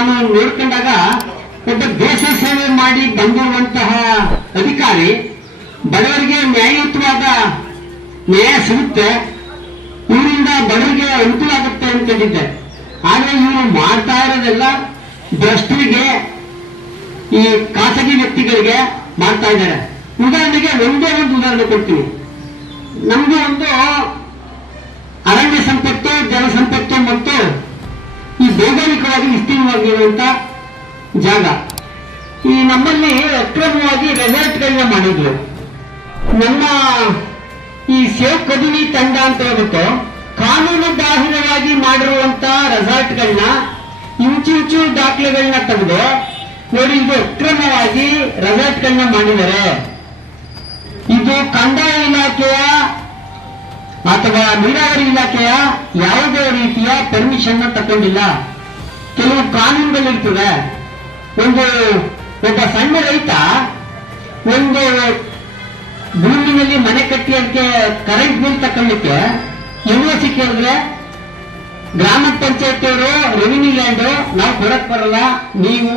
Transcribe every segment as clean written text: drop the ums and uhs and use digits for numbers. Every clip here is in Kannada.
ನಾನು ನೋಡ್ಕೊಂಡಾಗ ಒಬ್ಬ ದೇಶ ಸೇವೆ ಮಾಡಿ ಬಂದಿರುವಂತಹ ಅಧಿಕಾರಿ ಬಡವರಿಗೆ ನ್ಯಾಯಯುತವಾದ ನ್ಯಾಯ ಸಿಗುತ್ತೆ, ಇವರಿಂದ ಬಡವರಿಗೆ ಅನುಕೂಲ ಆಗುತ್ತೆ ಅನ್ಕೊಂಡಿದ್ದೆ. ಆದ್ರೆ ಇವರು ಮಾಡ್ತಾ ಇರೋದೆಲ್ಲ ಭ್ರಷ್ಟರಿಗೆ, ಈ ಖಾಸಗಿ ವ್ಯಕ್ತಿಗಳಿಗೆ ಮಾಡ್ತಾ ಇದ್ದಾರೆ. ಉದಾಹರಣೆಗೆ ಒಂದೇ ಒಂದು ಉದಾಹರಣೆ ಕೊಡ್ತೀನಿ. ನಮ್ಗೆ ಒಂದು ಅರಣ್ಯ ಸಂಪತ್ತು, ಜಲ ಸಂಪತ್ತು ಮತ್ತು ಈ ಭೌಗೋಳಿಕವಾಗಿ ವಿಸ್ತೀರ್ಣವಾಗಿರುವಂತ ಜಾಗ. ಈ ನಮ್ಮಲ್ಲಿ ಅಕ್ರಮವಾಗಿ ರೆಸಾರ್ಟ್ಗಳನ್ನ ಮಾಡಿದ್ರು. ನಮ್ಮ ಈ ಸೇವ್ ಕಬಿನಿ ತಂಡ ಅಂತ ಹೇಳ್ಬಿಟ್ಟು ಕಾನೂನು ಬಾಹಿರವಾಗಿ ಮಾಡಿರುವಂತ ರೆಸಾರ್ಟ್ಗಳನ್ನ ಇಂಚು ದಾಖಲೆಗಳನ್ನ ತೆಗೆದು ನೋಡಿ, ಇದು ಅಕ್ರಮವಾಗಿ ರೆಸಾರ್ಟ್ಗಳನ್ನ ಮಾಡಿದ್ದಾರೆ. ಇದು ಕಂದಾಯ ಇಲಾಖೆಯ ಅಥವಾ ನೀರಾವರಿ ಇಲಾಖೆಯ ಯಾವುದೇ ರೀತಿಯ ಪರ್ಮಿಷನ್ ತಗೊಂಡಿಲ್ಲ. ಕೆಲವು ಕಾನೂನುಗಳಿರ್ತದೆ. ಒಬ್ಬ ಸಣ್ಣ ರೈತ ಒಂದು ಭೂಮಿನಲ್ಲಿ ಮನೆ ಕಟ್ಟಿ ಅದಕ್ಕೆ ಕರೆಂಟ್ ಬಿಲ್ ತಕೊಳ್ಳಿಕ್ಕೆ ಎನ್ಒಸಿ ಕೇಳಿದ್ರೆ ಗ್ರಾಮ ಪಂಚಾಯತಿಯವರು ರೆವಿನ್ಯೂ ಲ್ಯಾಂಡ್ ನಾವು ಕೊಡಕ್ ಬರಲ್ಲ, ನೀವು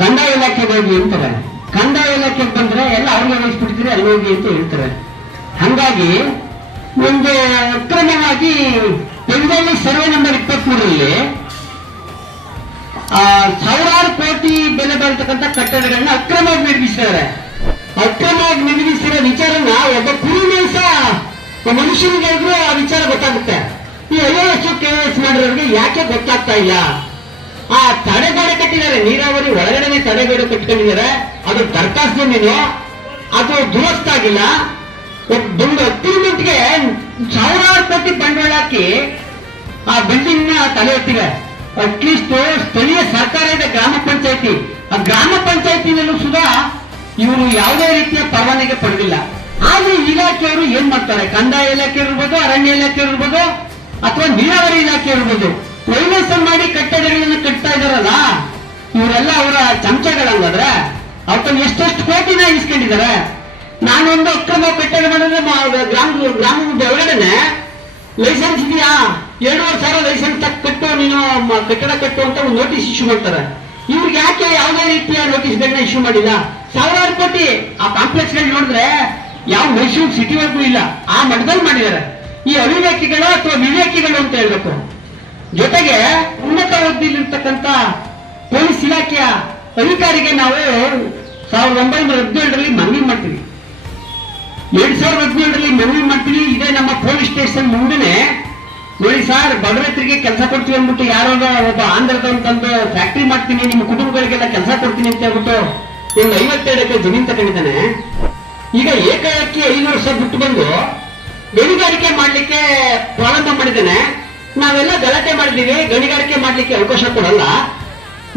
ಕಂದಾಯ ಇಲಾಖೆಗೆ ಹೋಗಿ ಅಂತಾರೆ. ಕಂದಾಯ ಇಲಾಖೆಗೆ ಬಂದ್ರೆ ಎಲ್ಲ ಅವ್ರಿಗೆ ವಹಿಸ್ಬಿಡ್ತೀರಿ, ಅಲ್ಲಿ ಹೋಗಿ ಅಂತ ಹೇಳ್ತಾರೆ. ಹಂಗಾಗಿ ಒಂದು ಅಕ್ರಮವಾಗಿ ಬೆಂಗಳೂರು ಸರ್ವೆ ನಂಬರ್ 23ರಲ್ಲಿ ಸಾವಿರಾರು ಕೋಟಿ ಬೆಲೆ ಬಾಳ್ತಕ್ಕಂಥ ಕಟ್ಟಡಗಳನ್ನ ಅಕ್ರಮವಾಗಿ ನಿರ್ಮಿಸಿದ್ದಾರೆ. ಅಕ್ರಮವಾಗಿ ನಿರ್ಮಿಸಿರೋ ವಿಚಾರನ ಒಬ್ಬ ಕುರಿ ಮೇಸ ಮನುಷ್ಯನಿಗೆ ಹೇಳಿದ್ರು ಆ ವಿಚಾರ ಗೊತ್ತಾಗುತ್ತೆ. ಈ IAS KS ಮಾಡಿರೋರಿಗೆ ಯಾಕೆ ಗೊತ್ತಾಗ್ತಾ ಇಲ್ಲ? ಆ ತಡೆಗೋಡೆ ಕಟ್ಟಿದ್ದಾರೆ, ನೀರಾವರಿ ಒಳಗಡೆ ತಡೆಗೋಡೆ ಕಟ್ಕೊಂಡಿದ್ದಾರೆ. ಅದು ದರ್ಖಾಸ್ತು ಜಮೀನು, ಅದು ದುರಸ್ತ ಆಗಿಲ್ಲ. ಒಂದು ಅಗ್ರಿಮೆಂಟ್ಗೆ ಸಾವಿರಾರು ಕೋಟಿ ಬಂಡವಾಳ ಹಾಕಿ ಆ ಬಿಲ್ಡಿಂಗ್ ನ ತಲೆ ಎತ್ತಿದೆ. ಅಟ್ಲೀಸ್ಟ್ ಸ್ಥಳೀಯ ಸರ್ಕಾರ ಇದೆ, ಗ್ರಾಮ ಪಂಚಾಯತಿ. ಆ ಗ್ರಾಮ ಪಂಚಾಯತಿನಲ್ಲೂ ಸುಧಾ ಇವರು ಯಾವುದೇ ರೀತಿಯ ಪರವಾನಗಿ ಪಡೆದಿಲ್ಲ. ಆದ್ರೆ ಇಲಾಖೆಯವರು ಏನ್ ಮಾಡ್ತಾರೆ? ಕಂದಾಯ ಇಲಾಖೆ ಇರ್ಬೋದು, ಅರಣ್ಯ ಇಲಾಖೆ ಇರ್ಬೋದು, ಅಥವಾ ನೀರಾವರಿ ಇಲಾಖೆ ಇರ್ಬೋದು, ವೈಲೇಷನ್ ಮಾಡಿ ಕಟ್ಟಡಗಳನ್ನು ಕಟ್ತಾ ಇದಾರಲ್ಲ, ಇವರೆಲ್ಲ ಅವರ ಚಮಚಗಳಂಗಾದ್ರೆ ಅವ್ರ ಎಷ್ಟೆಷ್ಟು ಕೋಟಿನ ಇಸ್ಕೊಂಡಿದ್ದಾರೆ. ನಾನೊಂದು ಅಕ್ರಮ ಕಟ್ಟಡ ಮಾಡಿದ್ರೆ ಗ್ರಾಮದ ಒಳಗಡೆ ಲೈಸೆನ್ಸ್ ಇದೆಯಾ, 2,500 ಲೈಸೆನ್ಸ್ ಕಟ್ಟು, ನೀನು ಕಟ್ಟಡ ಕಟ್ಟು ಅಂತ ಒಂದು ನೋಟಿಸ್ ಇಶ್ಯೂ ಮಾಡ್ತಾರೆ. ಇವ್ರಿಗೆ ಯಾಕೆ ಯಾವುದೇ ರೀತಿಯ ನೋಟಿಸ್ಗಳನ್ನ ಇಶ್ಯೂ ಮಾಡಿಲ್ಲ? ಸಾವಿರಾರು ಕೋಟಿ ಆ ಕಾಂಪ್ಲೆಕ್ಸ್ ಗಳು ನೋಡಿದ್ರೆ ಯಾವ ಮೈಸೂರು ಸಿಟಿವರೆಗೂ ಇಲ್ಲ, ಆ ಮಟ್ಟದಲ್ಲಿ ಮಾಡಿದ್ದಾರೆ. ಈ ಅವಿವೇಕಿಗಳು ಅಥವಾ ವಿವೇಕಿಗಳು ಅಂತ ಹೇಳ್ಬೇಕು. ಜೊತೆಗೆ ಉನ್ನತ ಹುದ್ದೆಯಲ್ಲಿರ್ತಕ್ಕಂಥ ಪೊಲೀಸ್ ಇಲಾಖೆಯ ಅಧಿಕಾರಿಗೆ ನಾವು 1917ರಲ್ಲಿ ಮನವಿ ಮಾಡ್ತೀವಿ, 2017ರಲ್ಲಿ ಮನವಿ ಮಾಡ್ತೀವಿ. ಇದೇ ನಮ್ಮ ಪೊಲೀಸ್ ಸ್ಟೇಷನ್ ಮುಂದೆನೆ ನೋಡಿ ಸರ್, ಬಡವರಿಗೆ ಕೆಲಸ ಕೊಡ್ತೀವಿ ಅಂದ್ಬಿಟ್ಟು ಯಾರೋ ಒಬ್ಬ ಆಂಧ್ರದವ್ರು ತಂದು ಫ್ಯಾಕ್ಟ್ರಿ ಮಾಡ್ತೀನಿ, ನಿಮ್ಮ ಕುಟುಂಬಗಳಿಗೆಲ್ಲ ಕೆಲಸ ಕೊಡ್ತೀನಿ ಅಂತ ಹೇಳ್ಬಿಟ್ಟು ಒಂದು 52 ಎಕರೆ ಜಮೀನು ತಗೊಂಡಿದ್ದಾನೆ. ಈಗ ಏಕಾಏಕಿ 5 ವರ್ಷ ಬಿಟ್ಟು ಬಂದು ಗಣಿಗಾರಿಕೆ ಮಾಡ್ಲಿಕ್ಕೆ ಪ್ರಾರಂಭ ಮಾಡಿದ್ದೇನೆ. ನಾವೆಲ್ಲ ಗಲಾಟೆ ಮಾಡಿದೀವಿ, ಗಣಿಗಾರಿಕೆ ಮಾಡ್ಲಿಕ್ಕೆ ಅವಕಾಶ ಕೊಡಲ್ಲ,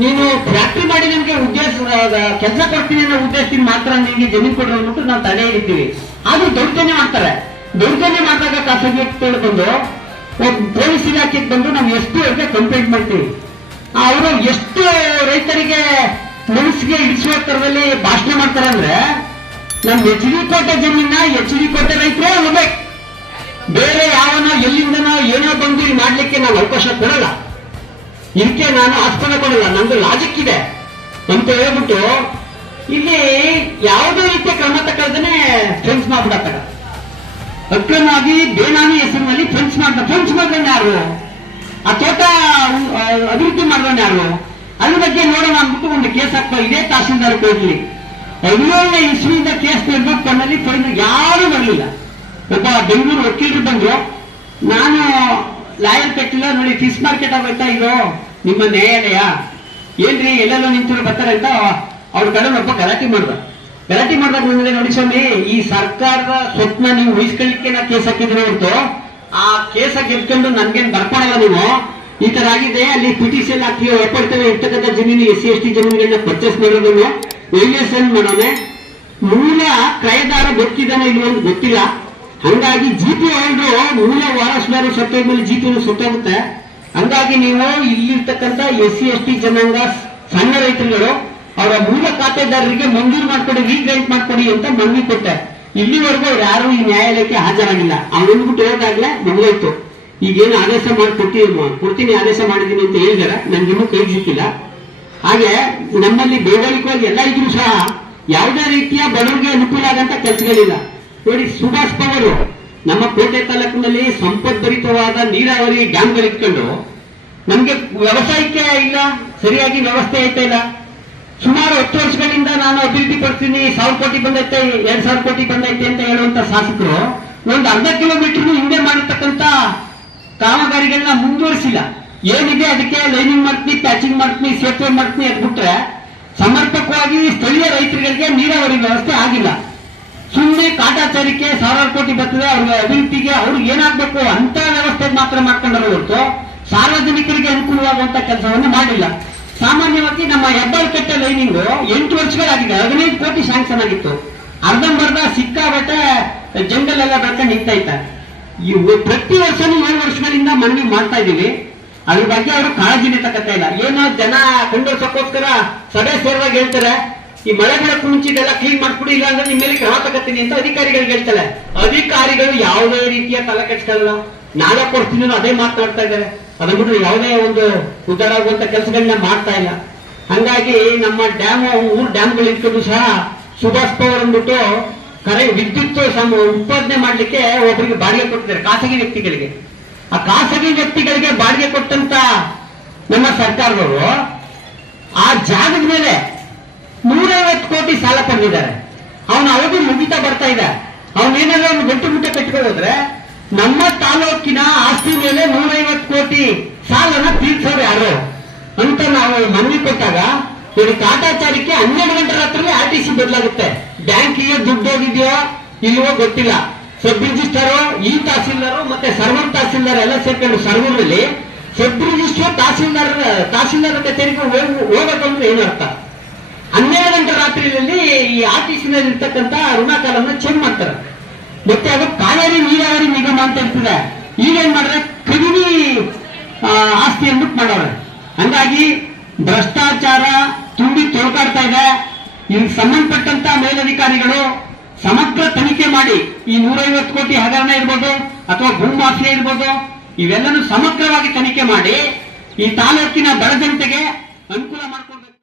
ನೀನು ಫ್ಯಾಕ್ಟ್ರಿ ಮಾಡಿ ನಿಮ್ಗೆ ಕೆಲಸ ಕೊಡ್ತೀನಿ ಅನ್ನೋ ಉದ್ದೇಶದಿಂದ ಮಾತ್ರ ನಿಮಗೆ ಜಮೀನು ಕೊಡ್ರಿ ಅಂದ್ಬಿಟ್ಟು ನಾವು ತಡೆ ಹಿಡಿತೀವಿ. ಆದ್ರೂ ದೌರ್ಜನ್ಯ ಮಾಡ್ತಾರೆ. ದೌರ್ಜನ್ಯ ಮಾಡಿದಾಗ ಖಾಸಗಿ ವ್ಯಕ್ತಿಗಳು ಬಂದು ಪೊಲೀಸ್ ಇಲಾಖೆಗೆ ಬಂದು ನಾವು ಎಷ್ಟು ಅವ್ರಿಗೆ ಕಂಪ್ಲೇಂಟ್ ಮಾಡ್ತೀವಿ. ಅವರು ಎಷ್ಟು ರೈತರಿಗೆ ಮನಸ್ಸಿಗೆ ಇಡಿಸುವ ತರದಲ್ಲಿ ಭಾಷಣ ಮಾಡ್ತಾರೆ ಅಂದ್ರೆ, ನಮ್ಮ HD ಕೋಟೆ ಜಮೀನ HD ಕೋಟೆ ರೈತರೇ ಹೋಗ್ಬೇಕು, ಬೇರೆ ಯಾವನೋ ಎಲ್ಲಿಂದನೋ ಏನೋ ಬಂದು ಮಾಡ್ಲಿಕ್ಕೆ ನಾವು ಅವಕಾಶ ಕೊಡಲ್ಲ, ಇದಕ್ಕೆ ನಾನು ಆಸ್ಪದ ಕೊಡಲ್ಲ, ನಮ್ದು ಲಾಜಿಕ್ ಇದೆ ಅಂತ ಹೇಳ್ಬಿಟ್ಟು ಇಲ್ಲಿ ಯಾವುದೇ ರೀತಿಯ ಕ್ರಮ ತಗೊಳ್ದೇನೆ ಫೆನ್ಸ್ ಮಾಡ್ಬಿಡತ್ತಾಗ. ಅಕ್ರಮವಾಗಿ ಬೇನಾಮಿ ಹೆಸರಿನಲ್ಲಿ ಫೆನ್ಸ್ ಮಾಡಿದ್ರೆ ಯಾರು? ಆ ತೋಟ ಅಭಿವೃದ್ಧಿ ಮಾಡಿದ್ರೆ ಯಾರು? ಅದ್ರ ಬಗ್ಗೆ ನೋಡೋಣ ಅಂದ್ಬಿಟ್ಟು ಒಂದು ಕೇಸ್ ಹಾಕೋ, ಇದೇ ತಹಸೀಲ್ದಾರ್ ಕೋರ್ಟ್ಲಿ 17ನೇ ಇಸ್ವಿಯಿಂದ ಕೇಸ್ ನಿರ್ಮಾಣದಲ್ಲಿ ಯಾರು ಬರಲಿಲ್ಲ. ಒಬ್ಬ ಬೆಂಗಳೂರು ವಕೀಲರು ಬಂದ್ರು, ನಾನು ಲಾಯರ್ ಕಟ್ಟಿಲ್ಲ ನೋಡಿ, ಫಿಶ್ ಮಾರ್ಕೆಟ್ ಆಗೋಯ್ತಾ ಇದು ನಿಮ್ಮ ನ್ಯಾಯಾಲಯ, ಏನ್ರಿ ಎಲ್ಲೆಲ್ಲೋ ನಿಂತಿರೋ ಬರ್ತಾರೆ ಅಂತ ಅವ್ರ ಕಡೆ ಒಬ್ಬ ಗಲಾಟೆ ಮಾಡಿದಾಗ ನನಗೆ ನೋಡಿ ಸ್ವಾಮಿ, ಈ ಸರ್ಕಾರದ ಸ್ವಪ್ನ ನೀವು ಉಳಿಸ್ಕೊಳ್ಳಿಕ್ಕೆ ನಾ ಕೇಸ್ ಹಾಕಿದ್ರೆ ಹೊರತು ಆ ಕೇಸ ಗೆದ್ಕೊಂಡು ನನ್ಗೇನ್ ಬರ್ಕೊಳಲ್ಲ. ನೀವು ಈ ತರ ಆಗಿದೆ, ಅಲ್ಲಿ PTC ಹಾಕ್ತೀವಿ, ಒಪ್ಪಡ್ತೇವೆ ಇರ್ತಕ್ಕಂಥ ಜಮೀನು SC ST ಜಮೀನುಗಳನ್ನ ಪರ್ಚೇಸ್ ಮಾಡೋದನ್ನು ವೈಲೇಷನ್ ಮಾಡೋನೆ, ಮೂಲ ಕ್ರಯದಾರ ಗೊತ್ತಿದ್ದಾನೆ ಇಲ್ವೊಂದು ಗೊತ್ತಿಲ್ಲ. ಹಂಗಾಗಿ GP ಹೋಲ್ಡ್ರು ಮೂಲ ವಾರಸುದಾರ ಸತ್ತೋದ್ಮೇಲೆ GPನು ಸತ್ತೋಗುತ್ತೆ. ಹಂಗಾಗಿ ನೀವು ಇಲ್ಲಿರ್ತಕ್ಕಂಥ SC ST ಜನಾಂಗ ಸಣ್ಣ ರೈತರುಗಳು ಅವರ ಮೂಲ ಖಾತೆದಾರರಿಗೆ ಮಂಜೂರು ಮಾಡ್ಕೊಡಿ, ರೀಗ್ರೈಟ್ ಮಾಡ್ಕೊಡಿ ಅಂತ ಮನವಿ ಕೊಟ್ಟೆ. ಇಲ್ಲಿವರೆಗೂ ಅವ್ರು ಯಾರು ಈ ನ್ಯಾಯಾಲಯಕ್ಕೆ ಹಾಜರಾಗಿಲ್ಲ. ಅವ್ನು ಅಂದ್ಬಿಟ್ಟು ಹೋದಾಗ್ಲೇ ಮುಗಿದೋಯ್ತು. ಈಗೇನು ಆದೇಶ ಮಾಡಿ ಕೊಡ್ತೀನಿ ಆದೇಶ ಮಾಡಿದ್ದೀನಿ ಅಂತ ಹೇಳಿದಾರೆ, ನನ್ಗಿನ್ನೂ ಕೈ ಸಿಕ್ಕಿಲ್ಲ. ಹಾಗೆ ನಮ್ಮಲ್ಲಿ ಭೌಗೋಳಿಕವಾಗಿ ಎಲ್ಲ ಇದ್ರು ಸಹ ಯಾವುದೇ ರೀತಿಯ ಬಡವರಿಗೆ ಅನುಕೂಲ ಆಗಂತ ಕೆಲಸಗಳಿಲ್ಲ. ನೋಡಿ, ಸುಭಾಷ್ ಪವರು ನಮ್ಮ ಕೋಟೆ ತಾಲೂಕಿನಲ್ಲಿ ಸಂಪದ್ಭರಿತವಾದ ನೀರಾವರಿ ಡ್ಯಾಮ್ಗಳಿಟ್ಕೊಂಡು ನಮ್ಗೆ ವ್ಯವಸಾಯಕ್ಕೆ ಇಲ್ಲ ಸರಿಯಾಗಿ ವ್ಯವಸ್ಥೆ ಐತಾ ಇಲ್ಲ. ಸುಮಾರು 10 ವರ್ಷಗಳಿಂದ ನಾನು ಅಭಿವೃದ್ಧಿ ಪಡಿಸ್ತೀನಿ, 1000 ಕೋಟಿ ಬಂದೈತೆ, 2000 ಕೋಟಿ ಬಂದೈತೆ ಅಂತ ಹೇಳುವಂತ ಶಾಸಕರು ಒಂದು ಅರ್ಧ ಕಿಲೋಮೀಟರ್ ಹಿಂದೆ ಮಾಡಿರ್ತಕ್ಕಂಥ ಕಾಮಗಾರಿಗಳನ್ನ ಮುಂದುವರಿಸಿಲ್ಲ. ಏನಿದೆ ಅದಕ್ಕೆ ಲೈನಿಂಗ್ ಮಾಡ್ತೀನಿ, ಪ್ಯಾಚಿಂಗ್ ಮಾಡ್ತೀನಿ, ಸೇತುವೆ ಮಾಡ್ತೀನಿ ಅದ್ಬಿಟ್ರೆ ಸಮರ್ಪಕವಾಗಿ ಸ್ಥಳೀಯ ರೈತರಿಗೆ ನೀರಾವರಿ ವ್ಯವಸ್ಥೆ ಆಗಿಲ್ಲ. ಸುಮ್ಮನೆ ಕಾಟಾಚಾರಕ್ಕೆ 1000 ಕೋಟಿ ಬರ್ತದೆ, ಅವ್ರಿಗೆ ಅಭಿವೃದ್ಧಿಗೆ ಅವ್ರಿಗೆ ಏನಾಗಬೇಕು ಅಂತ ವ್ಯವಸ್ಥೆ ಮಾತ್ರ ಮಾಡ್ಕೊಂಡ್ರೆ ಹೊರತು ಸಾರ್ವಜನಿಕರಿಗೆ ಅನುಕೂಲವಾಗುವಂತ ಕೆಲಸವನ್ನು ಮಾಡಿಲ್ಲ. ಸಾಮಾನ್ಯವಾಗಿ ನಮ್ಮ ಹೆಬ್ಬಾಳಕಟ್ಟೆ ಲೈನಿಂಗ್ 8 ವರ್ಷಗಳಾಗಿದೆ, 15 ಕೋಟಿ ಸ್ಯಾಂಕ್ಷನ್ ಆಗಿತ್ತು. ಅರ್ಧಂಬರ್ಧ ಸಿಕ್ಕಾಬಟ್ಟೆ ಜಂಗಲ್ ಎಲ್ಲ ಬೆಳ್ಕೊಂಡು ನಿಂತಾ ಇದ್ದಾರೆ. ಪ್ರತಿ ವರ್ಷನೂ 7 ವರ್ಷಗಳಿಂದ ಮನವಿ ಮಾಡ್ತಾ ಇದೀವಿ. ಅದ್ರ ಬಗ್ಗೆ ಅವರು ಕಾಳಜಿನೇ ತಕ್ಕತ್ತ ಇಲ್ಲ. ಏನೋ ಜನ ಕೊಂಡೋರ್ಸಕ್ಕೋಸ್ಕರ ಸಭೆ ಸೇರುವಾಗ ಹೇಳ್ತಾರೆ, ಈ ಮಳೆ ಬೀಳಕ್ಕೂ ಮುಂಚೆ ಇದೆಲ್ಲ ಕ್ಲೀನ್ ಮಾಡ್ಕೊಡಿ, ಇಲ್ಲ ಅಂದ್ರೆ ನಿಮ್ಮ ಮೇಲೆ ಕ್ರಮ ತಗೋತೀನಿ ಅಂತ ಅಧಿಕಾರಿಗಳಿಗೆ ಹೇಳ್ತಾರೆ. ಅಧಿಕಾರಿಗಳು ಯಾವುದೇ ರೀತಿಯ ತಲೆ ಕೆಡ್ಸ್ಕೊಳ್ಳಲ್ಲ, ನಾಳೆ ಕೊಡ್ತೀನಿ ಅದೇ ಮಾತನಾಡ್ತಾ ಇದ್ದಾರೆ. ಅದನ್ನ ಬಿಟ್ಟರೆ ಯಾವುದೇ ಒಂದು ಉದ್ದಾರ ಆಗುವಂತ ಕೆಲಸಗಳನ್ನ ಮಾಡ್ತಾ ಇಲ್ಲ. ಹಂಗಾಗಿ ನಮ್ಮ ಡ್ಯಾಮ್ 3 ಡ್ಯಾಮ್ಗಳು ಇಟ್ಕೊಂಡು ಸಹ ಸುಭಾಷ್ ಪವರ್ ಅಂದ್ಬಿಟ್ಟು ವಿದ್ಯುತ್ ಉತ್ಪಾದನೆ ಮಾಡ್ಲಿಕ್ಕೆ ಒಬ್ಬರಿಗೆ ಬಾಡಿಗೆ ಕೊಟ್ಟಿದ್ದಾರೆ, ಖಾಸಗಿ ವ್ಯಕ್ತಿಗಳಿಗೆ. ಆ ಖಾಸಗಿ ವ್ಯಕ್ತಿಗಳಿಗೆ ಬಾಡಿಗೆ ಕೊಟ್ಟಂತ ನಮ್ಮ ಸರ್ಕಾರದವರು ಆ ಜಾಗದ ಮೇಲೆ 150 ಕೋಟಿ ಸಾಲ ಪಡೆದಿದ್ದಾರೆ. ಅವನ ಅವಧಿ ಮುಗಿತಾ ಬರ್ತಾ ಇದೆ. ಅವನೇನಾದ್ರೂ ಒಂದು ಗಂಟು ಮುಟ್ಟೆ ಕಟ್ಕೊಂಡು ಹೋದ್ರೆ ನಮ್ಮ ತಾಲೂಕಿನ ಆಸ್ತಿ ಮೇಲೆ 150 ಕೋಟಿ ಸಾಲನ ತೀರ್ಸೋರು ಯಾರು ಅಂತ ನಾವು ಮನವಿ ಕೊಟ್ಟಾಗ ನೋಡಿ, ಕಾಟಾಚಾರಕ್ಕೆ 12 ಗಂಟೆ ರಾತ್ರಿ RTC ಬದಲಾಗುತ್ತೆ. ಬ್ಯಾಂಕಿಗೆ ದುಡ್ಡು ಹೋಗಿದೆಯೋ ಇಲ್ವೋ ಗೊತ್ತಿಲ್ಲ. ಸಬ್ ರಿಜಿಸ್ಟರ್, ಈ ತಹಸೀಲ್ದಾರು ಮತ್ತೆ ಸರ್ವರ್ ತಹಸೀಲ್ದಾರ್ ಎಲ್ಲ ಸೇರ್ಕೊಂಡು ಸರ್ವರ್ನಲ್ಲಿ ಸಬ್ ರಿಜಿಸ್ಟರ್ ತಹಸೀಲ್ದಾರ್ ಕಚೇರಿಗೆ ಹೋಗಬೇಕಂದ್ರೆ ಏನು ಅರ್ಥ? 12 ಗಂಟೆ ರಾತ್ರಿಯಲ್ಲಿ ಈ RTC ನಲ್ಲಿ ಇರ್ತಕ್ಕಂಥ ಋಣಕಾಲನ್ನ ಚೆಕ್ ಮಾಡ್ತಾರೆ. ಮತ್ತೆ ಅದು ಕಾವೇರಿ ನೀರಾವರಿ ನಿಗಮ ಅಂತ ಇರ್ತದೆ. ಈಗೇನ್ ಮಾಡಿದ್ರೆ ಕಡಿಮೆ ಆಸ್ತಿ ಅಂದ್ಬಿಟ್ಟು ಮಾಡೋರು. ಹಂಗಾಗಿ ಭ್ರಷ್ಟಾಚಾರ ತುಂಬಿ ತೊಳಕಾಡ್ತಾ ಇದೆ. ಇದಕ್ಕೆ ಸಂಬಂಧಪಟ್ಟಂತ ಮೇಲಧಿಕಾರಿಗಳು ಸಮಗ್ರ ತನಿಖೆ ಮಾಡಿ ಈ 150 ಕೋಟಿ ಹಗರಣ ಇರ್ಬೋದು ಅಥವಾ ಭೂಮಾಫಿಯಾ ಇರ್ಬೋದು, ಇವೆಲ್ಲನೂ ಸಮಗ್ರವಾಗಿ ತನಿಖೆ ಮಾಡಿ ಈ ತಾಲೂಕಿನ ಬಡ ಜನತೆಗೆ ಅನುಕೂಲ ಮಾಡ್ಕೊಂಡು